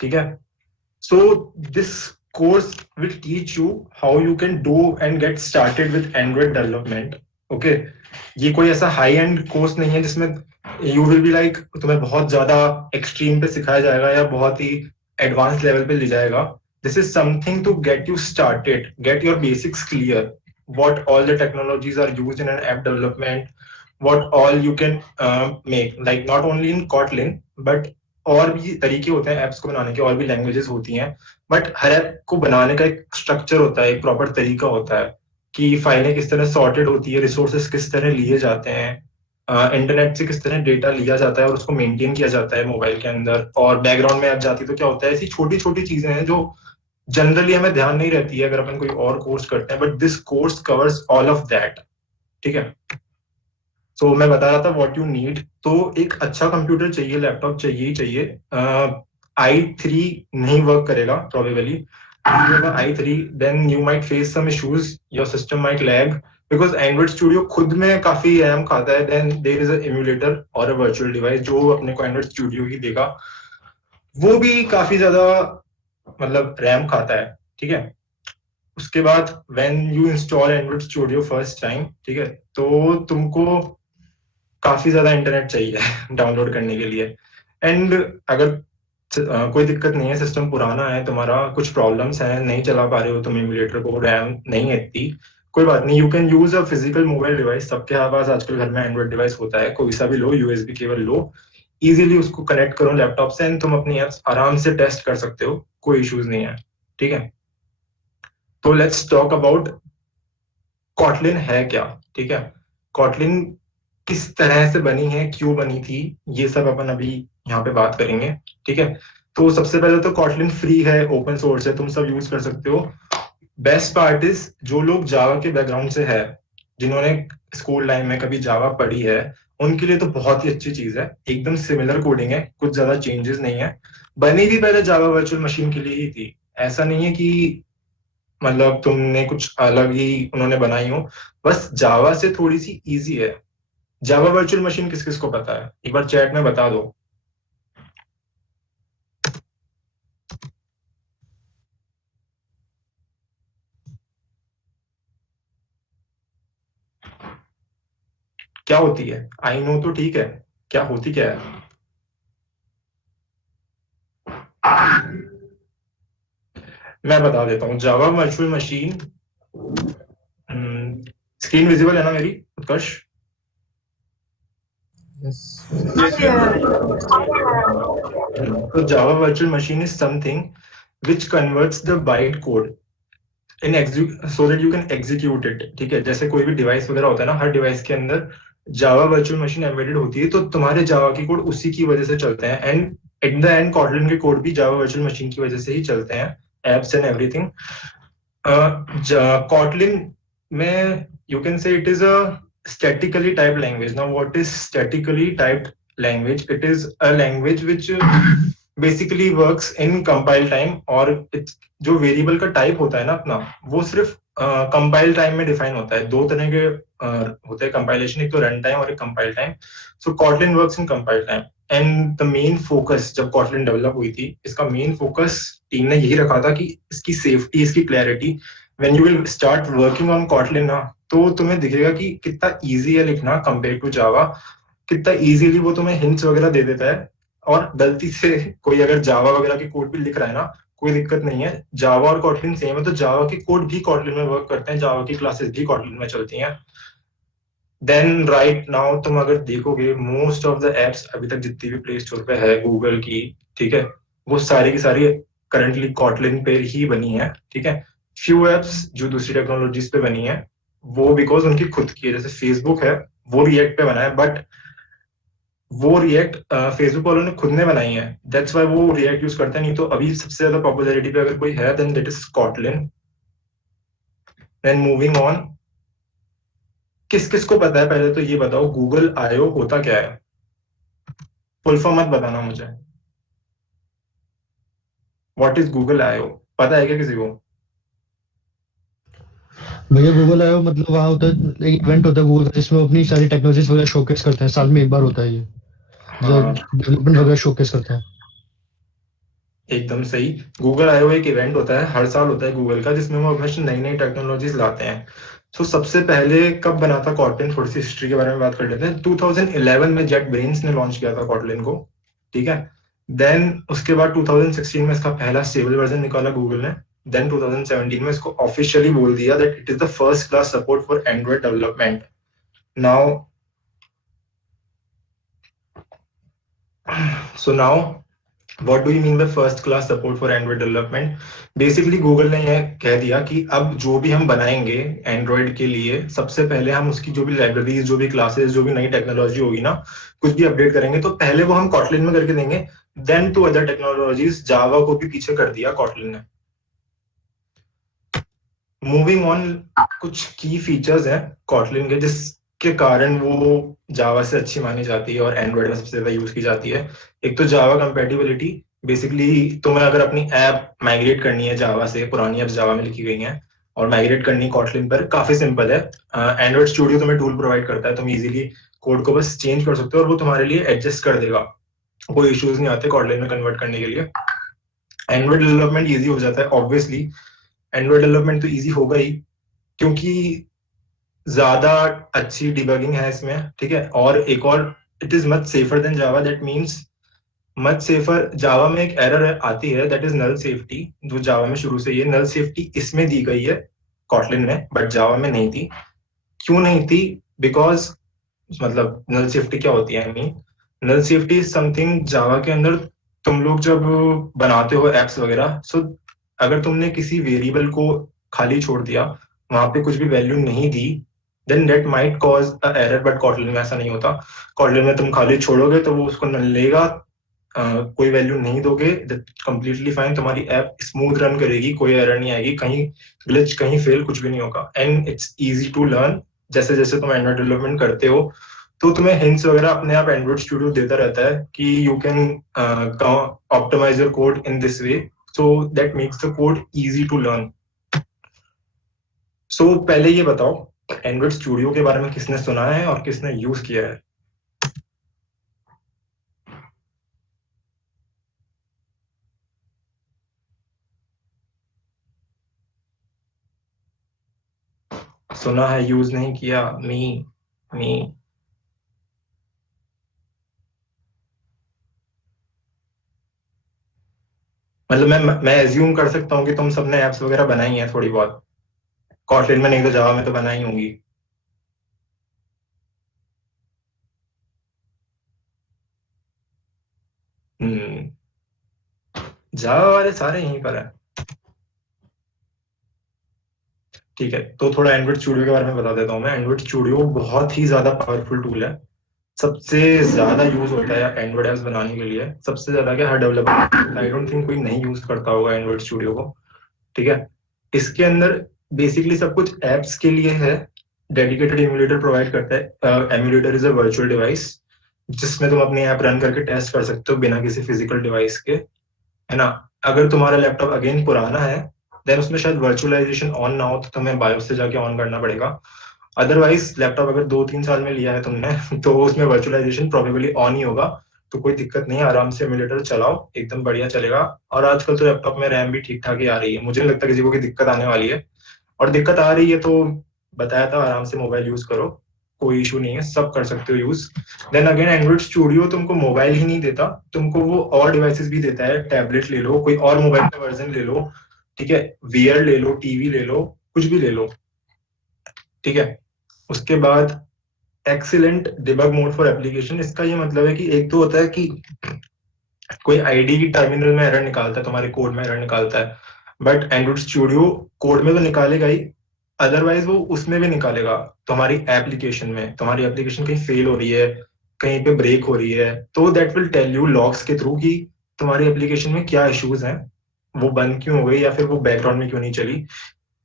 ठीक है, so this course will teach you how you can do and get started with Android development. Okay, ये कोई ऐसा high and course नहीं है जिसमें यू विल बी लाइक तुम्हें बहुत ज्यादा एक्सट्रीम पे सिखाया जाएगा या बहुत ही एडवांस लेवल पे ले जाएगा. This is something to get you started, get your basics clear, what all the technologies are used in an app development, what all you can make, like not only in Kotlin but और भी तरीके होते हैं apps को बनाने के, और भी लैंग्वेजेस होती हैं, बट हर ऐप को बनाने का एक स्ट्रक्चर होता है, एक प्रॉपर तरीका होता है कि फाइलें किस तरह सॉर्टेड होती है, रिसोर्सेस किस तरह लिए जाते हैं, इंटरनेट से किस तरह डेटा लिया जाता है और उसको मेंटेन किया जाता है मोबाइल के अंदर, और बैकग्राउंड में ऐप जाती है तो क्या होता है. ऐसी छोटी छोटी चीजें हैं जो जनरली हमें ध्यान नहीं रहती है अगर अपन कोई और कोर्स करते हैं, but this course covers all of that. ठीक है, सो मैं बता रहा था व्हाट यू नीड. तो एक अच्छा कंप्यूटर चाहिए, लैपटॉप चाहिए ही चाहिए. i3 नहीं वर्क करेगा probably. i3 then you might face some issues, your system might lag because Android Studio खुद में काफी रैम खाता है. then there is a emulator और a virtual device जो अपने को Android Studio ही देगा, वो भी काफी ज्यादा मतलब रैम खाता है. ठीक है, उसके बाद when you install Android Studio first time, ठीक है, तो तुमको काफी ज्यादा इंटरनेट चाहिए डाउनलोड करने के लिए. एंड अगर कोई दिक्कत नहीं है, सिस्टम पुराना है तुम्हारा, कुछ प्रॉब्लम्स हैं, नहीं चला पा रहे हो तुम एमुलेटर को, रैम नहीं है इतनी, कोई बात नहीं, you can use a physical mobile device. सबके पास आजकल घर में एंड्रॉइड डिवाइस होता है, कोई सा भी लो, यूएसबी केबल लो, इजीली उसको कनेक्ट करो लैपटॉप से एंड तुम अपनी एप्स आराम से टेस्ट कर सकते हो, कोई इश्यूज नहीं है. ठीक है, तो लेट्स टॉक अबाउट कॉटलिन है क्या. ठीक है, कॉटलिन किस तरह से बनी है, क्यों बनी थी, ये सब अपन अभी यहाँ पे बात करेंगे. ठीक है, तो सबसे पहले तो कॉटलिन फ्री है, ओपन सोर्स है, तुम सब यूज कर सकते हो. बेस्ट पार्ट इज जो लोग जावा के बैकग्राउंड से है, जिन्होंने स्कूल टाइम में कभी जावा पढ़ी है, उनके लिए तो बहुत ही अच्छी चीज है. एकदम सिमिलर कोडिंग है, कुछ ज्यादा चेंजेस नहीं है. बनी भी पहले जावा वर्चुअल मशीन के लिए ही थी, ऐसा नहीं है कि मतलब तुमने कुछ अलग ही उन्होंने बनाई हो, बस जावा से थोड़ी सी इजी है. जावा वर्चुअल मशीन किस किस को पता है, एक बार चैट में बता दो. क्या होती है, आई नो तो ठीक है, क्या होती क्या है. मैं बता देता हूँ, Java virtual machine, screen visible है ना मेरी उत्कर्ष. तो Java virtual machine is something which converts the byte code in so that you can execute it. ठीक है, जैसे कोई भी डिवाइस वगैरह होता है ना, हर डिवाइस के अंदर जावा वर्चुअल मशीन एम्बेडेड होती है, तो तुम्हारे जावा के कोड उसी की वजह से चलते हैं, and at the end Kotlin के कोड भी जावा वर्चुअल मशीन की वजह से ही चलते हैं, एप्स एंड एवरीथिंग. Kotlin में you can say it is a statically typed language. Now, what is statically typed language? It is a language which basically works in compile time, और जो variable का type होता है ना अपना, वो सिर्फ कंपाइल टाइम में डिफाइन होता है. दो तरह के होते हैं कंपाइलेशन, एक तो रन टाइम और एक compile time. So Kotlin works in compile time. And the main focus जब Kotlin डेवलप हुई थी, इसका मेन फोकस टीम ने यही रखा था कि इसकी सेफ्टी, इसकी clarity. When you will start working on Kotlin ना, तो तुम्हें दिखेगा कि कितना इजी है लिखना कंपेयर टू जावा, कितना इजीली वो तुम्हें हिंट्स वगैरह दे देता है. और गलती से कोई अगर जावा वगैरह के कोड भी लिख रहा है ना, कोई दिक्कत नहीं है, जावा और Kotlin सेम है, तो जावा के कोड भी Kotlin में वर्क करते हैं, जावा की क्लासेस भी Kotlin में चलती हैं. देन राइट नाउ तुम अगर देखोगे, मोस्ट ऑफ द एप्स अभी तक जितनी भी प्ले स्टोर पे है गूगल की, ठीक है, वो सारी की सारी करंटली Kotlin पे ही बनी है. ठीक है, फ्यू एप्स जो दूसरी टेक्नोलॉजीज पे बनी है, वो बिकॉज उनकी खुद की है, जैसे फेसबुक है, वो रिएक्ट पे बना है, बट वो रिएक्ट फेसबुक वालों ने खुद ने बनाई है, दैट्स व्हाई वो रिएक्ट यूज करते हैं. नहीं तो अभी सबसे ज्यादा पॉपुलैरिटी पे अगर कोई है, then that is Kotlin. Then moving on, किस किस को पता है, पहले तो ये बताओ गूगल आईओ होता क्या है. फुल फॉर्म मत बताना मुझे. व्हाट इज गूगल आईओ, पता है क्या किसी को. भैया गूगल आयो मतलब वहाँ होता है, एक इवेंट होता है गूगल का जिसमें वो अपनी सारी टेक्नोलॉजीज वगैरह शोकेस करते हैं, साल में एक बार होता है ये, जो हाँ डेवलपमेंट वगैरह शोकेस करते हैं। एकदम सही। गूगल आयो एक इवेंट होता है, हर साल होता है गूगल का, जिसमें वो हमेशा नई नई टेक्नोलॉजीज लाते हैं। तो सबसे पहले कब बना था कॉटलिन, थोड़ी सी हिस्ट्री के बारे में बात कर लेते हैं। 2011 में जेट ब्रेन्स ने लॉन्च किया था कॉटलिन को, ठीक है। देन उसके बाद 2016 में इसका पहला स्टेबल वर्जन निकाला गूगल ने। देन 2017 में इसको ऑफिशियली बोल दिया that it is the first class support for Android development. Now now what do you mean by first class support for Android development? Basically Google ने यह कह दिया कि अब जो भी हम बनाएंगे एंड्रॉइड के लिए, सबसे पहले हम उसकी जो भी लाइब्रेरीज, जो भी क्लासेस, जो भी नई टेक्नोलॉजी होगी ना, कुछ भी अपडेट करेंगे तो पहले वो हम कॉटलिन में करके देंगे। देन टू अदर टेक्नोलॉजीज, जावा को भी पीछे कर दिया कॉटलिन ने। मूविंग ऑन, कुछ की फीचर्स हैं कॉटलिन के जिसके कारण वो जावा से अच्छी मानी जाती है और एंड्रॉइड में सबसे ज्यादा यूज की जाती है। एक तो जावा कंपेटिबिलिटी। बेसिकली तुम्हें अगर अपनी ऐप माइग्रेट करनी है जावा से, पुरानी ऐप जावा में लिखी गई हैं और माइग्रेट करनी है कॉटलिन पर, काफी सिंपल है। एंड्रॉइड स्टूडियो तुम्हें टूल प्रोवाइड करता है, तुम इजीली कोड को बस चेंज कर सकते हो और वो तुम्हारे लिए एडजस्ट कर देगा। कोई इश्यूज नहीं आते कॉटलिन में कन्वर्ट करने के लिए। एंड्रॉइड डेवलपमेंट ईजी हो जाता है ऑब्वियसली। एंड्रॉइड डेवलपमेंट तो ईजी होगा ही क्योंकि ज्यादा अच्छी डिबगिंग है इसमें, ठीक है। और एक और, it is much safer than Java. That means much safer. Java में एक एरर आती है दैट इज नल सेफ्टी, जो जावा में शुरू से ये नल सेफ्टी इसमें दी गई है कॉटलिन में, बट जावा में नहीं थी। क्यों नहीं थी? बिकॉज मतलब नल सेफ्टी क्या होती है, I mean null safety is something Java के अंदर। तुम लोग जब बनाते हो एप्स वगैरह, सो अगर तुमने किसी वेरिएबल को खाली छोड़ दिया, वहां पे कुछ भी वैल्यू नहीं दी, then that might cause a error. But Kotlin में ऐसा नहीं होता। कॉटलिन में तुम खाली छोड़ोगे तो वो उसको नल लेगा, कोई वैल्यू नहीं दोगे, कंप्लीटली फाइन, तुम्हारी ऐप स्मूथ रन करेगी, कोई एरर नहीं आएगी, कहीं ग्लिच, कहीं फेल, कुछ भी नहीं होगा। And it's easy to learn. जैसे जैसे तुम एंड्रॉइड डेवलपमेंट करते हो तो तुम्हें हिंट्स वगैरह अपने आप एंड्रॉइड स्टूडियो देता रहता है कि you can optimise your code in this way, so that makes the code easy to learn. So पहले ये बताओ, एंड्रॉइड स्टूडियो के बारे में किसने सुना है और किसने यूज किया है? सुना है, यूज नहीं किया? मी मतलब मैं एज्यूम कर सकता हूँ कि तुम सबने एप्स वगैरह बनाई हैं थोड़ी बहुत, कॉटलिन में नहीं तो जावा में तो बनाई होंगी। हम्म। जावा वाले सारे यहीं पर है। ठीक है, तो थोड़ा एंड्रॉइड स्टूडियो के बारे में बता देता हूँ मैं। एंड्रॉइड स्टूडियो बहुत ही ज्यादा पावरफुल टूल है। सबसे ज्यादा यूज होता है एंड्रॉइड एप्स बनाने के लिए, सबसे ज्यादा क्या, हर डेवलपर, आई डोंट थिंक कोई नहीं यूज करता होगा एंड्रॉइड स्टूडियो को, ठीक है। इसके अंदर बेसिकली सब कुछ एप्स के लिए है। डेडिकेटेड एमुलेटर प्रोवाइड करता है। Emulator is a virtual device जिसमें तुम अपनी ऐप रन करके टेस्ट कर सकते हो बिना किसी फिजिकल डिवाइस के, है ना। अगर तुम्हारा लैपटॉप अगेन पुराना है, देन उसमें शायद वर्चुअलाइजेशन ऑन ना हो तो तुम्हें बायोस से जाके ऑन करना पड़ेगा। अदरवाइज लैपटॉप अगर 2-3 साल में लिया है तुमने तो उसमें वर्चुअलाइजेशन प्रोबेबली ऑन ही होगा। तो कोई दिक्कत नहीं है, आराम से एमुलेटर चलाओ, एकदम बढ़िया चलेगा। और आजकल तो लैपटॉप में रैम भी ठीक ठाक ही आ रही है, मुझे नहीं लगता किसी को कोई दिक्कत आने वाली है। और दिक्कत आ रही है तो बताया था, आराम से मोबाइल यूज करो, कोई इशू नहीं है, सब कर सकते हो use. Then again Android Studio तुमको मोबाइल ही नहीं देता, तुमको वो और डिवाइसेस भी देता है। टैबलेट ले लो, कोई और मोबाइल का वर्जन ले लो, ठीक है, वीआर ले लो, टीवी ले लो, कुछ भी ले लो, ठीक है। उसके बाद excellent debug mode for application. इसका ये मतलब है कि एक तो होता है कि कोई आईडी की टर्मिनल में एरर निकालता है, तुम्हारे कोड में एरर निकालता है, बट एंड्रॉइड स्टूडियो कोड में तो निकालेगा ही, अदरवाइज वो उसमें भी निकालेगा तुम्हारी एप्लीकेशन में। तुम्हारी एप्लीकेशन कहीं फेल हो रही है, कहीं पे ब्रेक हो रही है, तो that will tell you logs के थ्रू कि तुम्हारी एप्लीकेशन में क्या इश्यूज हैं, वो बंद क्यों हो गई या फिर वो बैकग्राउंड में क्यों नहीं चली।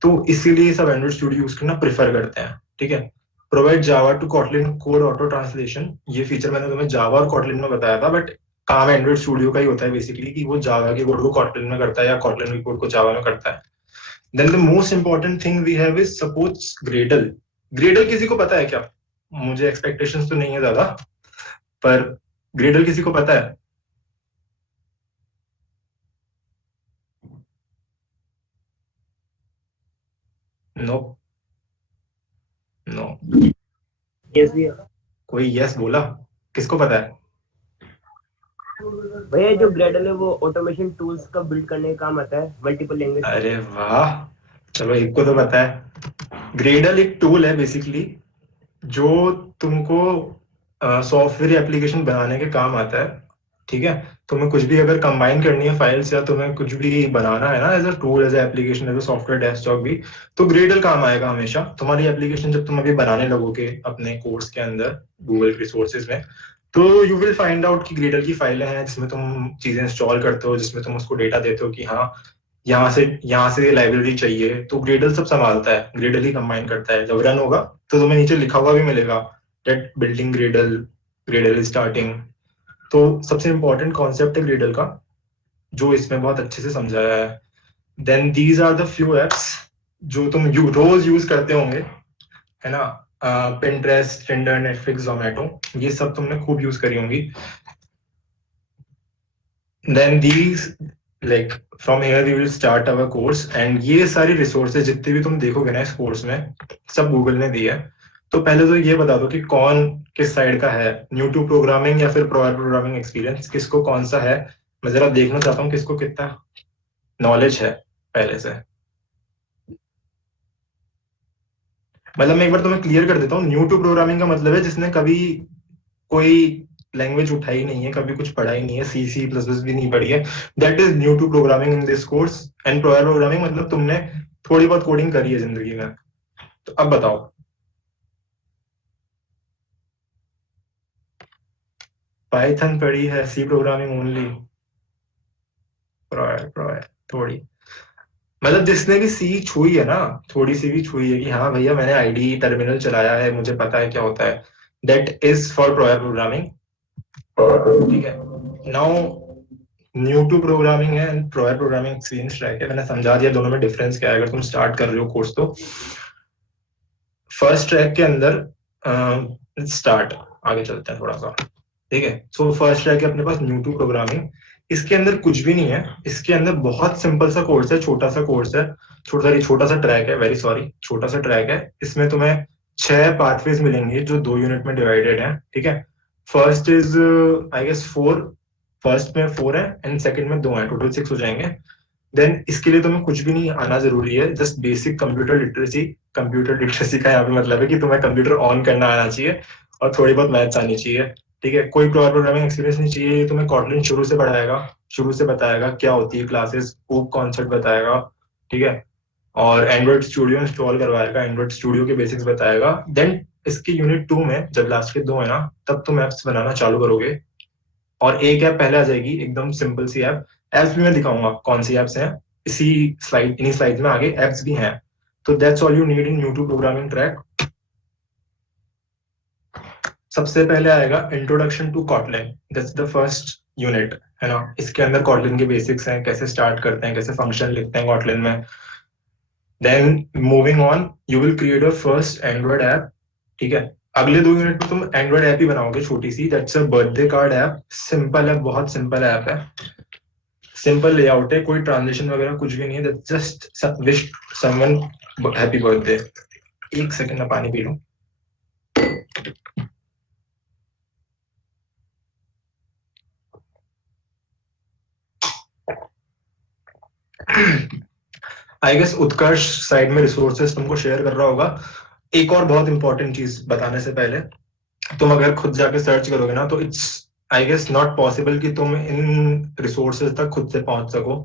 तो इसीलिए सब एंड्रॉइड स्टूडियो यूज करना प्रेफर करते हैं, ठीक है। Provide Java to Kotlin code auto translation. ये फीचर मैंने तुम्हें जावा और कॉटलिन में बताया था, बट काम एंड्रॉइड स्टूडियो का ही होता है बेसिकली कि वो जावा के कोड को कॉटलिन में करता है या कॉटलिन के कोड को जावा में करता है। Then the most important thing we have is suppose Gradle. Gradle किसी को पता है क्या? मुझे एक्सपेक्टेशंस तो नहीं है ज्यादा, पर ग्रेडल किसी को पता है? नो, नो, यस भैया। कोई यस बोला? किसको पता है? भैया जो ग्रेडल है वो ऑटोमेशन टूल्स का बिल्ड करने का काम आता है, मल्टीपल लैंग्वेज। अरे वाह, चलो एक को तो पता है। ग्रेडल एक टूल है बेसिकली जो तुमको सॉफ्टवेयर एप्लीकेशन बनाने के काम आता है। ठीक है, तुम्हें कुछ भी अगर कंबाइन करनी है फाइल्स या तुम्हें कुछ भी बनाना है ना as a tool, as application, as a software desktop भी, तो ग्रेडल काम आएगा हमेशा। तुम्हारी एप्लीकेशन जब तुम अभी बनाने लगोगे अपने कोर्स के अंदर गूगल रिसोर्सेज में, तो यू विल फाइंड आउट कि ग्रेडल की फाइलें हैं जिसमें तुम चीजें इंस्टॉल करते हो, जिसमें तुम उसको डेटा देते हो कि हाँ यहाँ से लाइब्रेरी चाहिए, तो ग्रेडल सब संभालता है, ग्रेडल ही कंबाइन करता है। जब रन होगा तो तुम्हें नीचे लिखा हुआ भी मिलेगा that building Gradle, Gradle is starting. तो सबसे इंपॉर्टेंट कॉन्सेप्ट है ग्रेडल का, जो इसमें बहुत अच्छे से समझाया है। Then these are the few apps जो तुम रोज यूज करते होंगे, है ना? पिंटरेस्ट, टिंडर, नेटफ्लिक्स, जोमेटो, ये सब तुमने खूब यूज करी होंगी। Then these like from here we will start our course, and ये सारी रिसोर्सेज जितने भी तुम देखोगे ना इस कोर्स में, सब गूगल ने दी है। तो पहले तो ये बता दो कि कौन किस साइड का है, न्यू टू प्रोग्रामिंग या फिर प्रोयर प्रोग्रामिंग एक्सपीरियंस, किसको कौन सा है? मैं जरा देखना चाहता हूँ किसको कितना नॉलेज है पहले से। मतलब मैं एक बार तुम्हें क्लियर कर देता हूँ, न्यू टू प्रोग्रामिंग का मतलब है जिसने कभी कोई लैंग्वेज उठाई नहीं है, कभी कुछ पढ़ा ही नहीं है, सी सी प्लस प्लस भी नहीं पढ़ी है, that is new to programming in this course. And prior programming मतलब तुमने थोड़ी बहुत कोडिंग करी है जिंदगी में। तो अब बताओ, पाइथन पढ़ी है, सी प्रोग्रामिंग ओनली, प्रोयर प्रोयर थोड़ी, मतलब जिसने भी सी छुई है ना, थोड़ी सी भी छुई है कि हाँ भैया मैंने आईडी टर्मिनल चलाया है, मुझे पता है क्या होता है, दैट इज फॉर प्रोयर प्रोग्रामिंग। ठीक है, नाउ न्यू टू प्रोग्रामिंग है and prior programming experience track है। मैंने समझा दिया दोनों में डिफरेंस क्या है अगर तुम स्टार्ट कर रहे हो कोर्स तो। फर्स्ट ट्रैक के अंदर स्टार्ट, आगे चलते हैं थोड़ा सा। ठीक है, सो फर्स्ट ट्रैक है अपने पास न्यू टू प्रोग्रामिंग। इसके अंदर कुछ भी नहीं है, इसके अंदर बहुत सिंपल सा कोर्स है, छोटा सा कोर्स है, छोटा सा ट्रैक है, वेरी सॉरी, छोटा सा ट्रैक है। इसमें तुम्हें 6 पाथवेज मिलेंगे जो 2 यूनिट में डिवाइडेड है। ठीक है, first is I guess 4, first में 4 है एंड सेकंड में 2 है, टोटल 6 हो जाएंगे। देन इसके लिए तुम्हें कुछ भी नहीं आना जरूरी है, just basic computer literacy. Computer literacy का यहाँ पे मतलब है कि तुम्हें कंप्यूटर ऑन करना आना चाहिए और थोड़ी बहुत मैथ्स आनी चाहिए। ठीक है, कोई प्रोग्रामिंग एक्सपीरियंस नहीं चाहिए, ये तुम्हें कॉटलिन शुरू से पढ़ाएगा, शुरू से बताएगा क्या होती है क्लासेस, वो कॉन्सेप्ट बताएगा। ठीक है, और एंड्रॉइड स्टूडियो इंस्टॉल करवाएगा, एंड्रॉइड स्टूडियो के बेसिक्स बताएगा। देन इसके यूनिट 2 में जब लास्ट के 2 है ना, तब तुम एप्स बनाना चालू करोगे, और एक ऐप पहले आ जाएगी, एकदम सिंपल सी ऐप। एप्स भी मैं दिखाऊंगा कौन सी एप्स हैं, इसी स्लाइड, इन्हीं स्लाइड में आगे एप्स भी हैं। तो that's all you need in new to programming track. सबसे पहले आएगा introduction to Kotlin, that's the first unit, है ना? इसके अंदर कॉटलिन के बेसिक्स हैं, कैसे स्टार्ट करते हैं, कैसे फंक्शन लिखते हैं कॉटलिन में। Then moving on, you will create a first Android app. ठीक है, अगले 2 यूनिट में तुम एंड्रॉइड ऐप ही बनाओगे, छोटी सी, that's a birthday card app. Simple है, बहुत सिंपल ऐप है, सिंपल लेआउट है, कोई ट्रांजिशन वगैरह कुछ भी नहीं है, just wish someone happy birthday. एक सेकंड में पानी पी लूं। आई गेस उत्कर्ष साइड में रिसोर्सेस तुमको शेयर कर रहा होगा। एक और बहुत इंपॉर्टेंट चीज बताने से पहले, तुम अगर खुद जाके सर्च करोगे ना तो it's I guess not possible कि तुम इन रिसोर्सेज तक खुद से पहुंच सको।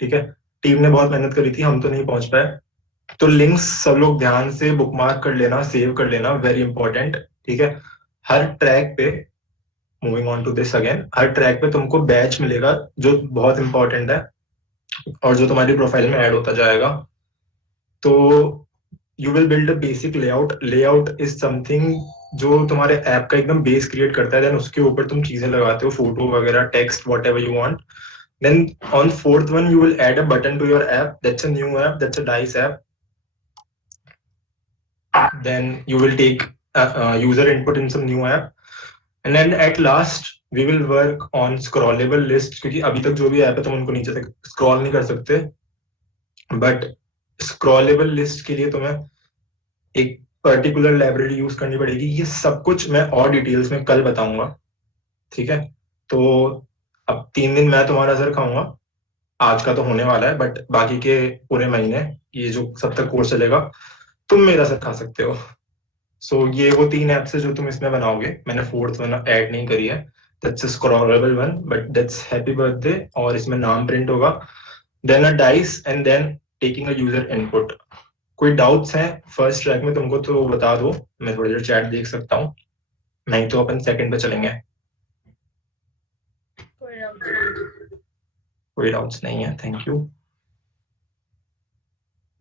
ठीक है, टीम ने बहुत मेहनत करी थी, हम तो नहीं पहुंच पाए। तो लिंक्स सब लोग ध्यान से बुकमार्क कर लेना, सेव कर लेना, वेरी इंपॉर्टेंट। ठीक है, हर ट्रैक पे, moving on to this again, हर ट्रैक पे तुमको बैच मिलेगा जो बहुत इंपॉर्टेंट है और जो तुम्हारी प्रोफाइल में ऐड होता जाएगा। तो you will build a basic layout. Layout is something जो तुम्हारे ऐप का एकदम बेस क्रिएट करता है, देन उसके ऊपर तुम चीजें लगाते हो, फोटो वगैरह, text, what ever you want. Then on fourth one, you will add a button to your app. That's a new app. That's a Dice app. Then you will take user input in some new app. And then at last, we will work on scrollable list, क्योंकि अभी तक जो भी app है तुम उनको नीचे तक स्क्रॉल नहीं कर सकते, बट स्क्रॉलेबल लिस्ट के लिए तुम्हें एक पर्टिकुलर लाइब्रेरी यूज करनी पड़ेगी. ये सब कुछ मैं और डिटेल्स में कल बताऊंगा, ठीक है. तो अब 3 दिन मैं तुम्हारा सर खाऊंगा, आज का तो होने वाला है, बट बाकी के पूरे महीने ये जो सब तक कोर्स चलेगा तुम मेरा सर खा सकते हो. सो ये वो 3 ऐप्स है जो तुम इसमें बनाओगे. मैंने फोर्थ वन ऐड नहीं करी है, that's scrollable one, but that's happy birthday, और इसमें नाम प्रिंट होगा. Then a dice and then taking a user input. कोई डाउट्स हैं फर्स्ट ट्रैक में तुमको तो बता दो, मैं थोड़ी देर चैट देख सकता हूँ, नहीं तो अपन सेकंड पे चलेंगे. कोई डाउट्स नहीं है, thank you.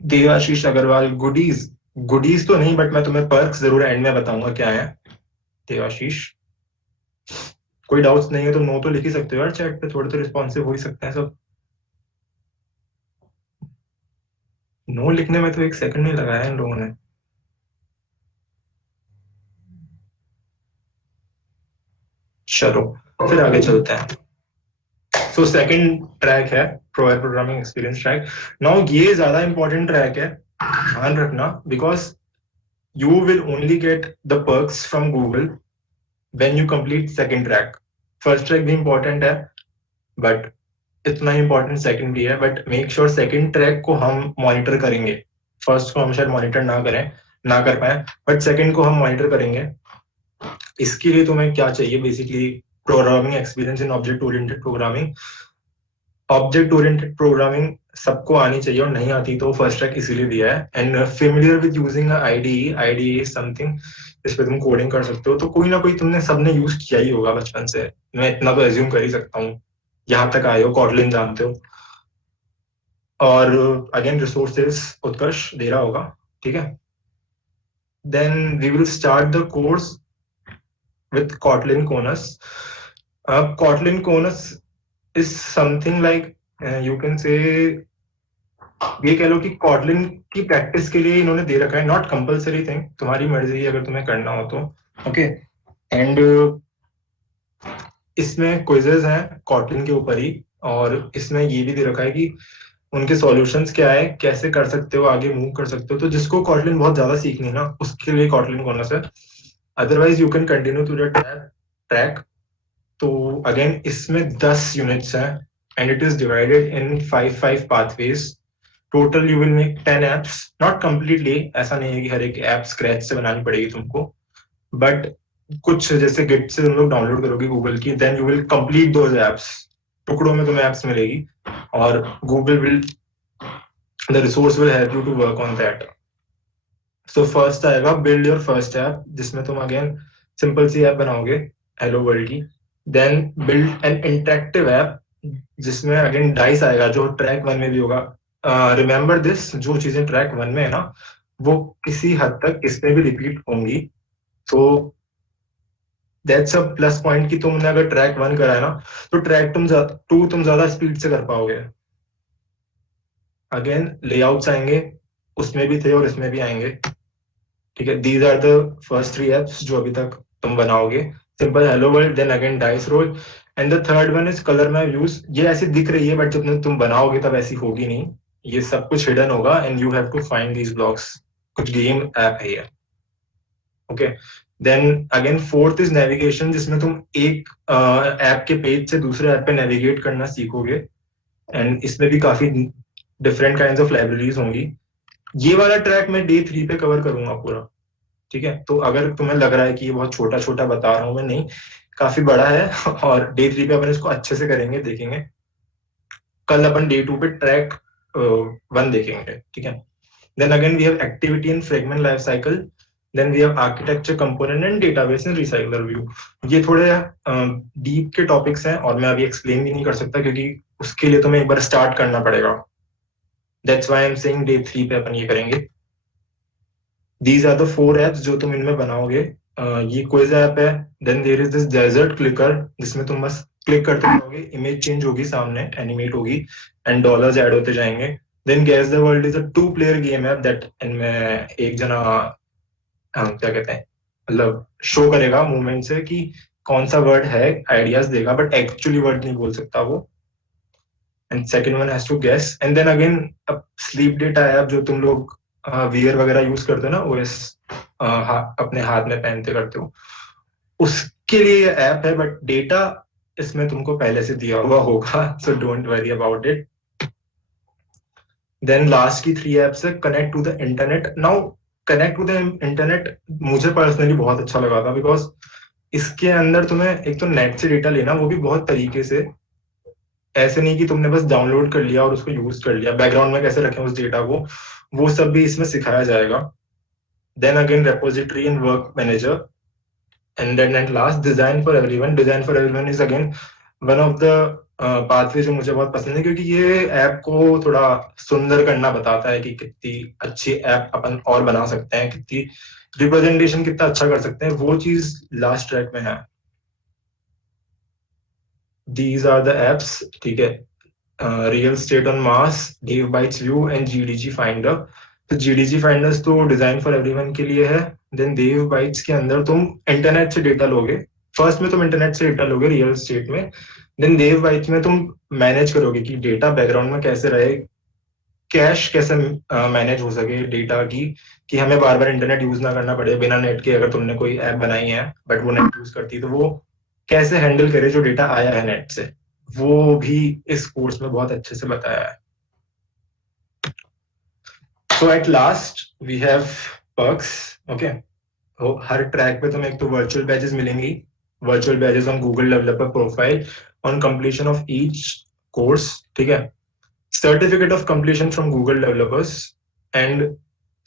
Devashish Agarwal, goodies तो नहीं, बट मैं तुम्हें पर्क्स जरूर एंड में बताऊंगा क्या है. देवाशीष, कोई डाउट्स नहीं है तो नो तो लिख ही सकते हो यार चैट पे, थोड़े तो रिस्पॉन्सिव हो ही सकते हैं सब. नो लिखने में तो 1 सेकंड नहीं लगाया इन लोगों ने. चलो फिर आगे चलते हैं. सो सेकंड ट्रैक है provide programming experience track. Now ये ज्यादा इंपॉर्टेंट ट्रैक है, ध्यान रखना, because you will only get the perks from Google when you complete second track. First track भी important है, but इतना important second भी है, but make sure second track को हम monitor करेंगे. First को हम शायद monitor ना कर पाए, but second को हम monitor करेंगे. इसके लिए तुम्हें क्या चाहिए basically? Programming experience in object oriented programming. Object oriented programming सबको आनी चाहिए, और नहीं आती तो फर्स्ट ट्रैक इसीलिए दिया है. And familiar with using IDE something, इस पे तुम कोडिंग कर सकते हो. तो कोई ना कोई तुमने सबने यूज किया ही होगा बचपन से, मैं इतना तो एज्यूम कर ही सकता हूँ. यहाँ तक आए हो, कॉटलिन जानते हो, और अगेन रिसोर्सेज उत्कर्ष दे रहा होगा, ठीक है. Then we will start the course with Kotlin Koans. Kotlin Koans is something like you can say, ये कह लो कि कॉटलिन की प्रैक्टिस के लिए इन्होंने दे रखा है, नॉट कंपलसरी थिंग, तुम्हारी मर्जी है अगर तुम्हें करना हो तो. ओके, एंड इसमें क्विजेज हैं कॉटलिन के ऊपर ही, और इसमें ये भी दे रखा है कि उनके सॉल्यूशंस क्या है, कैसे कर सकते हो, आगे मूव कर सकते हो. तो जिसको कॉटलिन बहुत ज्यादा सीखनी है ना, उसके लिए कॉटलिन कॉर्नर्स है. Otherwise you can continue to the track. तो अगेन इसमें 10 यूनिट्स हैं, and it is divided in 5 pathways. Total you will make 10 apps, not completely, ऐसा नहीं है कि हर एक ऐप स्क्रैच से बनानी पड़ेगी तुमको, बट कुछ जैसे गिट से तुम लोग डाउनलोड करोगे गूगल की, then you will complete those apps. टुकड़ों में तुम्हें एप्स मिलेगी, और Google will, the resource will help you to work on that. So first आएगा बिल्ड योर फर्स्ट ऐप, जिसमें तुम अगेन सिंपल सी ऐप बनाओगे हेलो वर्ल्ड की. Then build an interactive app, जिसमें अगेन डाइस आएगा, जो ट्रैक 1 में भी होगा. रिमेंबर दिस, जो चीजें ट्रैक 1 में है ना, वो किसी हद तक इसमें भी रिपीट होंगी. तो दैट्स अ प्लस पॉइंट कि तुमने अगर ट्रैक 1 करा है ना, तो ट्रैक 2 तुम ज्यादा स्पीड से कर पाओगे. अगेन लेआउट्स आएंगे, उसमें भी थे और इसमें भी आएंगे, ठीक है. These are the first 3 apps जो अभी तक तुम बनाओगे. Simple hello world, then again dice roll, and the third one is colour map views. ये ऐसी दिख रही है, बट जब तुम बनाओगे तब ऐसी होगी नहीं, ये सब कुछ हिडन होगा, and you have to find these blocks. कुछ गेम ऐप है ये, okay. Then again fourth is navigation, जिसमें तुम एक ऐप के पेज से दूसरे ऐप पे नेविगेट करना सीखोगे, एंड इसमें भी काफी डिफरेंट काइंड्स ऑफ लाइब्रेरीज होंगी. ये वाला ट्रैक मैं डे 3 पे कवर करूंगा पूरा, ठीक है. तो अगर तुम्हें लग रहा है कि ये बहुत छोटा छोटा बता रहा हूं मैं, नहीं, काफी बड़ा है, और डे 3 पे अपन इसको अच्छे से करेंगे, देखेंगे. कल अपन डे 2 पे ट्रैक 1 देखेंगे, ठीक है. Then again we have activity in fragment life cycle. Then we have architecture component and database and recycler view. ये थोड़े डीप के टॉपिक्स हैं, और मैं अभी एक्सप्लेन भी नहीं कर सकता, क्योंकि उसके लिए तुम्हें एक बार स्टार्ट करना पड़ेगा. That's why I am saying day 3 पे अपन ये करेंगे. These are the 4 apps जो तुम इनमें बनाओगे. ये क्विज ऐप है. Then there is this dessert clicker, जिसमें तुम बस क्लिक करते रहोगे, इमेज चेंज होगी, सामने एनिमेट होगी एंड डॉलर्स ऐड होते जाएंगे. Then guess the world is a 2 player game app that इनमें एक जना क्या कहते हैं, मतलब शो करेगा मूवमेंट से कि कौन सा वर्ड है, आइडियाज देगा बट एक्चुअली वर्ड नहीं बोल सकता वो. And second one has to guess. And then again अब स्लीप डेटा ऐप जो तुम लोग वियर वगैरह यूज करते हो ना, ओएस अपने हाथ में पहनते करते हो, उसके लिए ये ऐप है, बट डेटा इसमें तुमको पहले से दिया हुआ होगा, so don't worry about it. Then last की 3 ऐप्स है connect to the internet. Now connect to the internet मुझे पर्सनली बहुत अच्छा लगा था, बिकॉज इसके अंदर तुम्हें एक तो नेट से डेटा लेना, वो भी बहुत तरीके से. ऐसे नहीं कि तुमने बस डाउनलोड कर लिया और उसको यूज कर लिया, बैकग्राउंड में कैसे रखें उस डेटा को, वो सब भी इसमें सिखाया जाएगा. Then again repository and work manager. And then at last design for everyone. Design for everyone is again one of the pathway जो मुझे बहुत पसंद है, क्योंकि ये ऐप को थोड़ा सुंदर करना बताता है कि कितनी अच्छी ऐप अपन और बना सकते हैं, कितनी रिप्रेजेंटेशन कितना अच्छा कर सकते हैं, वो चीज लास्ट ट्रैक में है. दीज आर द एप्स, ठीक है. Real estate on Mars, Dev Bytes view and GDG finder. तो जीडीजी फाइंडर्स तो डिजाइन फॉर एवरीवन के लिए है. देन देव बाइट्स के अंदर तुम इंटरनेट से डेटा लोगे. फर्स्ट में तुम इंटरनेट से डेटा लोगे रियल स्टेट में. देन देव बाइट्स में तुम मैनेज करोगे कि डेटा बैकग्राउंड में कैसे रहे, कैश कैसे मैनेज हो सके डेटा की, कि हमें बार बार इंटरनेट यूज ना करना पड़े बिना नेट के. अगर तुमने कोई ऐप बनाई है बट वो नेट यूज करती है, तो वो कैसे हैंडल करे जो डेटा आया है नेट से, वो भी इस कोर्स में बहुत अच्छे से बताया है. So at last we have perks. Okay, तो हर ट्रैक पे तुम्हें एक तो वर्चुअल बैजेस मिलेंगी, virtual badges on Google developer profile on completion of each course, ठीक है. Certificate of completion from Google developers. And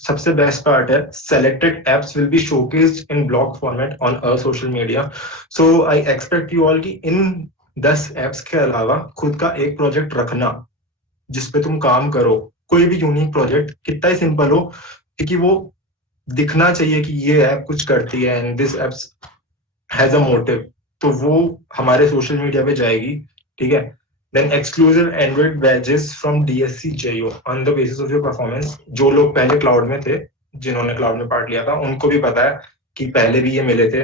सबसे बेस्ट पार्ट है, selected apps will be showcased in blog format on a social media. So I expect you all की इन 10 apps के अलावा खुद का एक प्रोजेक्ट रखना जिसपे तुम काम करो, कोई भी यूनिक प्रोजेक्ट, कितना ही सिंपल हो, क्योंकि वो दिखना चाहिए कि ये ऐप कुछ करती है and this apps has a motive, तो वो हमारे सोशल मीडिया पे जाएगी, ठीक है. Then exclusive android badges from DSC JEO on the basis of your performance. जो लोग पहले क्लाउड में थे, जिन्होंने क्लाउड में पार्ट लिया था, उनको भी पता है कि पहले भी ये मिले थे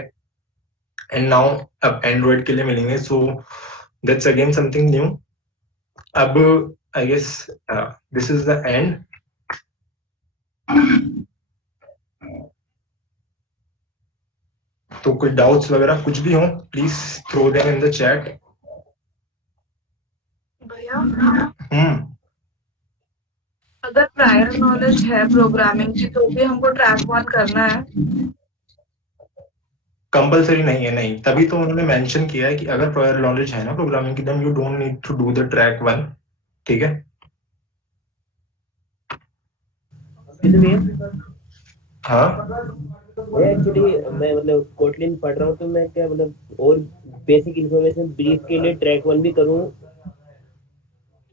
एंड नाउ अब एंड्रॉइड के लिए मिलेंगे. So that's again something new. अब I guess this is the end. तो कुछ डाउट्स वगैरह कुछ भी हो, please throw them in the chat. भैया अगर प्रायर नॉलेज है प्रोग्रामिंग की तो भी हमको ट्रैक 1 करना है? कंपलसरी नहीं है, नहीं, तभी तो उन्होंने मेंशन किया है कि अगर प्रायर नॉलेज है ना प्रोग्रामिंग की, then you don't need to do the track 1, ठीक है. हाँ, एक्चुअली मैं मतलब कोटलिन पढ़ रहा हूँ, तो मैं क्या मतलब और बेसिक इन्फॉर्मेशन ब्रीफ के लिए ट्रैक 1 भी करूँ?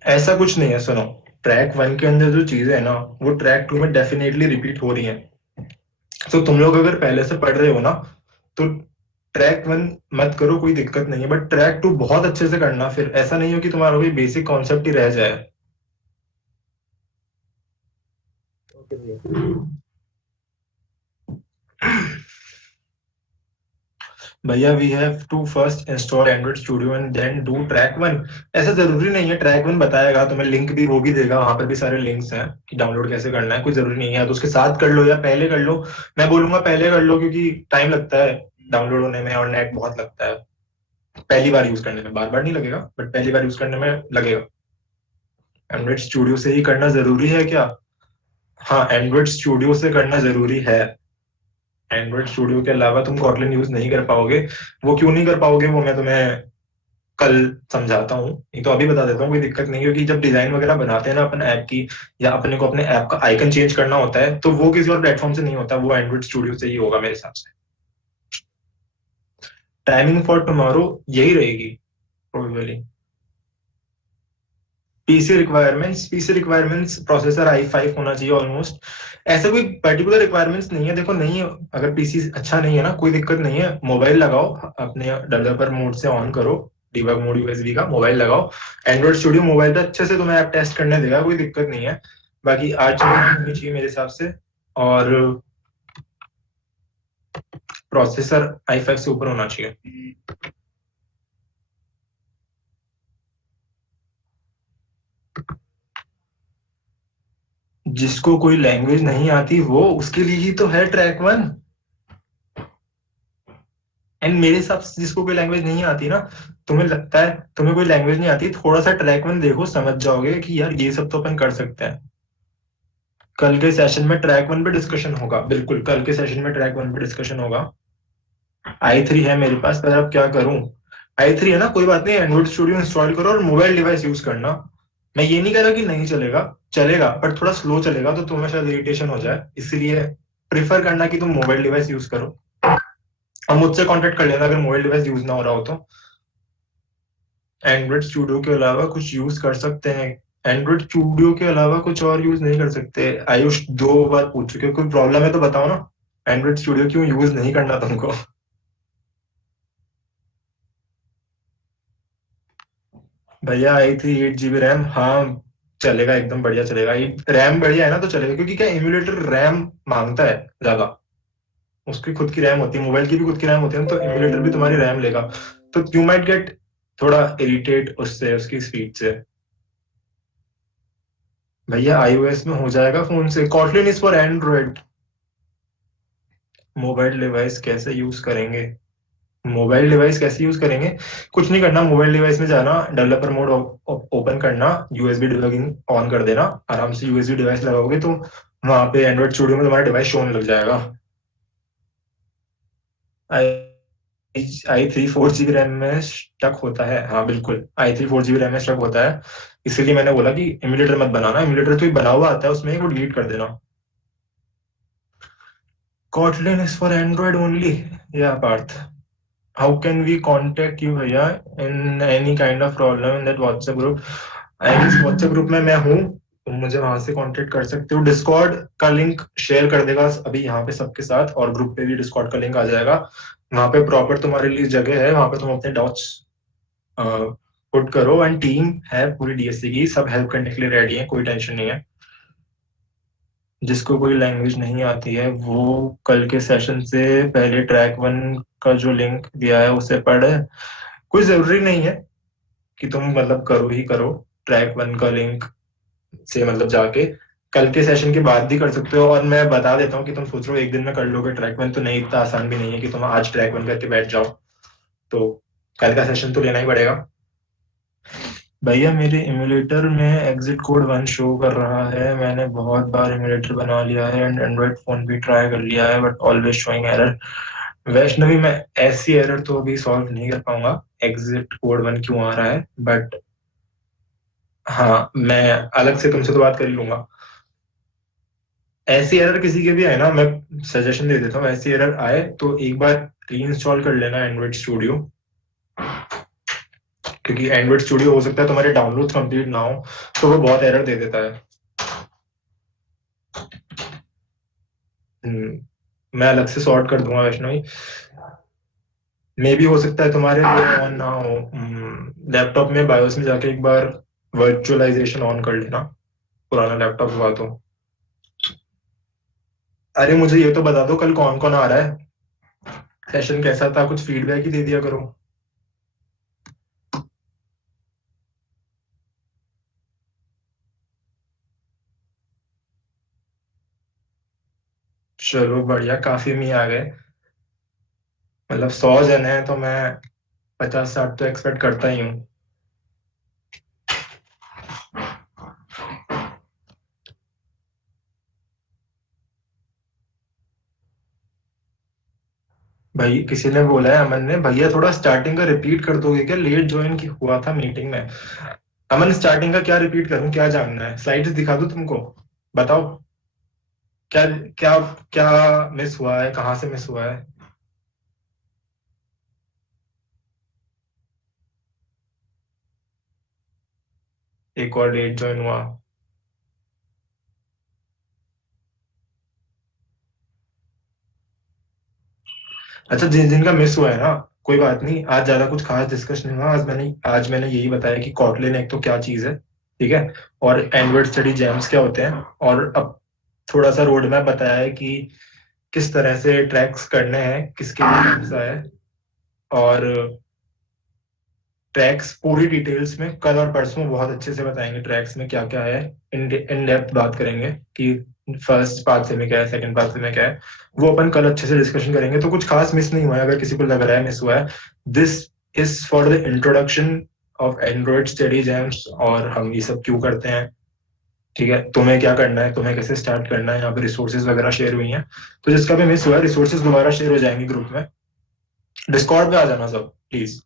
ऐसा कुछ नहीं है. सुनो, ट्रैक 1 के अंदर जो चीजें है ना, वो ट्रैक 2 में डेफिनेटली रिपीट हो रही है. तो तुम लोग अगर पहले से पढ़ रहे हो ना, तो ट्रैक 1 मत करो, कोई दिक्कत नहीं है, बट ट्रैक 2 बहुत अच्छे से करना. फिर ऐसा नहीं हो कि तुम्हारा कोई बेसिक कॉन्सेप्ट ही रह जाए. ओके भैया. भैया we have to first install Android Studio and then do track 1. ऐसा जरूरी नहीं है. ट्रैक 1 बताएगा तुम्हें, लिंक भी वो भी देगा, वहां पर भी सारे लिंक्स हैं कि डाउनलोड कैसे करना है. कोई जरूरी नहीं है तो उसके साथ कर लो या पहले कर लो. मैं बोलूंगा पहले कर लो, क्योंकि टाइम लगता है डाउनलोड होने में और नेट बहुत लगता है पहली बार यूज करने में. बार बार नहीं लगेगा, बट पहली बार यूज करने में लगेगा. एंड्रॉइड स्टूडियो से ही करना जरूरी है क्या? हाँ, एंड्रॉइड स्टूडियो से करना जरूरी है. एंड्रॉइड स्टूडियो के अलावा तुम कॉटलिन यूज नहीं कर पाओगे. वो क्यों नहीं कर पाओगे वो मैं तुम्हें कल समझाता हूँ. नहीं तो अभी बता देता हूँ, कोई दिक्कत नहीं, क्योंकि जब डिजाइन वगैरह बनाते हैं ना अपन ऐप की, या अपने को अपने ऐप का आइकन चेंज करना होता है, तो वो किसी और प्लेटफॉर्म से नहीं होता, वो एंड्रॉइड स्टूडियो से ही होगा मेरे हिसाब से. टाइमिंग फॉर टुमारो यही रहेगी probably. PC requirements processor i5 होना चाहिए ऑलमोस्ट। ऐसा कोई पर्टिकुलर रिक्वायरमेंट्स नहीं है, देखो नहीं है, अगर पीसी अच्छा नहीं है ना कोई दिक्कत नहीं है, मोबाइल लगाओ अपने डेवलपर मोड से ऑन करो, डीबग मोड यूएसबी का मोबाइल लगाओ, एंड्रॉइड स्टूडियो मोबाइल पे अच्छे से तुम्हें ऐप टेस्ट करने देगा, कोई दिक्कत नहीं है। बाकी 8 GB होनी चाहिए मेरे हिसाब से, और प्रोसेसर i5 से ऊपर होना चाहिए। जिसको कोई लैंग्वेज नहीं आती वो उसके लिए ही तो है ट्रैक वन। एंड मेरे हिसाब से जिसको कोई लैंग्वेज नहीं आती ना, तुम्हें लगता है तुम्हें कोई लैंग्वेज नहीं आती, थोड़ा सा ट्रैक वन देखो, समझ जाओगे कि यार ये सब तो अपन कर सकते हैं। कल के सेशन में ट्रैक वन पे डिस्कशन होगा, बिल्कुल कल के सेशन में ट्रैक वन पे डिस्कशन होगा। i3 है मेरे पास, पर अब क्या करूं। i3 है ना, कोई बात नहीं, एंड्रॉइड स्टूडियो इंस्टॉल करो और मोबाइल डिवाइस यूज करना। मैं ये नहीं कह रहा कि नहीं चलेगा, चलेगा पर थोड़ा स्लो चलेगा, तो तुम्हें शायद इरिटेशन हो जाए, इसलिए प्रिफर करना कि तुम मोबाइल डिवाइस यूज करो, और मुझसे कांटेक्ट कर लेना अगर मोबाइल डिवाइस यूज ना हो रहा हो तो। एंड्रॉइड स्टूडियो के अलावा कुछ यूज कर सकते हैं, एंड्रॉइड स्टूडियो के अलावा कुछ और यूज नहीं कर सकते। आयुष 2 बार पूछ चुके हो, कोई प्रॉब्लम है तो बताओ ना, एंड्रॉइड स्टूडियो क्यों यूज नहीं करना तुमको। भैया i3 8 GB रैम, हाँ चलेगा, एकदम बढ़िया चलेगा। रैम बढ़िया है ना तो चलेगा, क्योंकि क्या इम्यूलेटर रैम मांगता है ज्यादा, उसकी खुद की रैम होती है, मोबाइल की भी खुद की रैम होती है ना, तो इम्यूलेटर भी तुम्हारी रैम लेगा, तो यू माइट गेट थोड़ा इरिटेट उससे, उसकी स्पीड से। भैया iOS में हो जाएगा फोन से, Kotlin is for Android. Mobile device कैसे यूज करेंगे, मोबाइल डिवाइस कैसे यूज करेंगे, कुछ नहीं करना, मोबाइल डिवाइस में जाना, डेवलपर मोड ओपन करना, यूएसबी डिबगिंग ऑन कर देना, आराम से यूएसबी डिवाइस लगाओगे तो वहां पे एंड्रॉइड स्टूडियो में तुम्हारा डिवाइस शो होने लग जाएगा। i3 4 GB रैम में स्टक होता है, हाँ बिल्कुल i3 4 GB रैम में स्टक होता है, इसीलिए मैंने बोला कि इम्यूलेटर मत बनाना, इम्यूलेटर तो ही बना हुआ आता है उसमें, वो डिलीट कर देना। Kotlin is for Android only, yeah Parth. How can we contact you भैया in any kind of problem in that WhatsApp group? I guess WhatsApp group में मैं हूँ, तुम मुझे वहां से कांटेक्ट कर सकते हो, डिस्कॉर्ड का लिंक शेयर कर देगा अभी यहाँ पे सबके साथ, और ग्रुप पे भी डिस्कॉर्ड का लिंक आ जाएगा, वहां पे प्रॉपर तुम्हारे लिए जगह है, वहां पे तुम अपने डाउट्स पुट करो, एंड टीम है पूरी डीएससी की, सब हेल्प करने के लिए रेडी है, कोई टेंशन नहीं है। जिसको कोई लैंग्वेज नहीं आती है वो कल के सेशन से पहले ट्रैक वन का जो लिंक दिया है उसे पढ़े, कोई जरूरी नहीं है कि तुम मतलब करो ही करो, ट्रैक वन का लिंक से मतलब जाके कल के सेशन के बाद भी कर सकते हो, और मैं बता देता हूँ कि तुम सोच रहे हो एक दिन में कर लोगे ट्रैक वन, तो नहीं, इतना आसान भी नहीं है कि तुम आज ट्रैक वन करके बैठ जाओ, तो कल का सेशन तो लेना ही पड़ेगा। भैया मेरे इम्यूलेटर में एग्जिट कोड 1 शो कर रहा है, मैंने बहुत बार इम्यूलेटर बना लिया है एंड एंड्रॉइड फोन भी ट्राई कर लिया है, but always showing error. Vaishnavi मैं ऐसी एरर तो अभी सॉल्व नहीं कर पाऊंगा, एग्जिट कोड 1 क्यों आ रहा है, बट हाँ मैं अलग से तुमसे तो बात कर ही लूंगा। ऐसी एरर किसी के भी आए ना, मैं सजेशन दे देता हूँ, ऐसी एरर आए तो एक बार री इंस्टॉल कर लेना एंड्रॉइड स्टूडियो, क्योंकि एंड्रॉइड स्टूडियो हो सकता है तुम्हारे डाउनलोड कंप्लीट ना हो, तो वो बहुत एरर दे देता है। मैं अलग से सॉर्ट कर दूंगा वैष्णवी। मे भी हो सकता है तुम्हारे वो ऑन ना हो, लैपटॉप में बायोस में जाके एक बार वर्चुअलाइजेशन ऑन कर लेना, पुराना लैपटॉप हुआ तो। अरे मुझे ये तो बता दो कल कौन कौन आ रहा है, सेशन कैसा था, कुछ फीडबैक ही दे दिया करो। चलो बढ़िया, काफी में आ गए, मतलब 100 जन है तो मैं 50-60 तो एक्सपेक्ट करता ही हूँ। भाई किसी ने बोला है, अमन ने, भैया थोड़ा स्टार्टिंग का रिपीट कर दोगे क्या, लेट ज्वाइन की हुआ था मीटिंग में। अमन स्टार्टिंग का क्या रिपीट करूं, क्या जानना है, स्लाइड्स दिखा दूं तुमको, बताओ क्या क्या क्या मिस हुआ है, कहाँ से मिस हुआ है। एक और लेट ज्वाइन हुआ। अच्छा, जिनका मिस हुआ है ना, कोई बात नहीं, आज ज्यादा कुछ खास डिस्कस नहीं हुआ। आज मैंने यही बताया कि कॉटलिन एक तो क्या चीज है, ठीक है, और एंड्रॉइड स्टडी जैम्स क्या होते हैं, और अब थोड़ा सा रोड मैप बताया है कि किस तरह से ट्रैक्स करने हैं, किसके लिए कौन सा है, और ट्रैक्स पूरी डिटेल्स में कल और परसों बहुत अच्छे से बताएंगे। ट्रैक्स में क्या क्या है, इन डेप्थ बात करेंगे कि फर्स्ट पाथ में क्या है, सेकंड पाथ में क्या है, वो अपन कल अच्छे से डिस्कशन करेंगे। तो कुछ खास मिस नहीं हुआ है, अगर किसी को लग रहा है मिस हुआ है। This is for the introduction of Android Study Jams, और हम ये सब क्यों करते हैं, ठीक है, तुम्हें क्या करना है, तुम्हें कैसे स्टार्ट करना है। यहाँ पे रिसोर्सेज वगैरह शेयर हुई हैं, तो जिसका भी मिस हुआ है, रिसोर्सेज दोबारा शेयर हो जाएंगे ग्रुप में। डिस्कॉर्ड पे आ जाना सब प्लीज।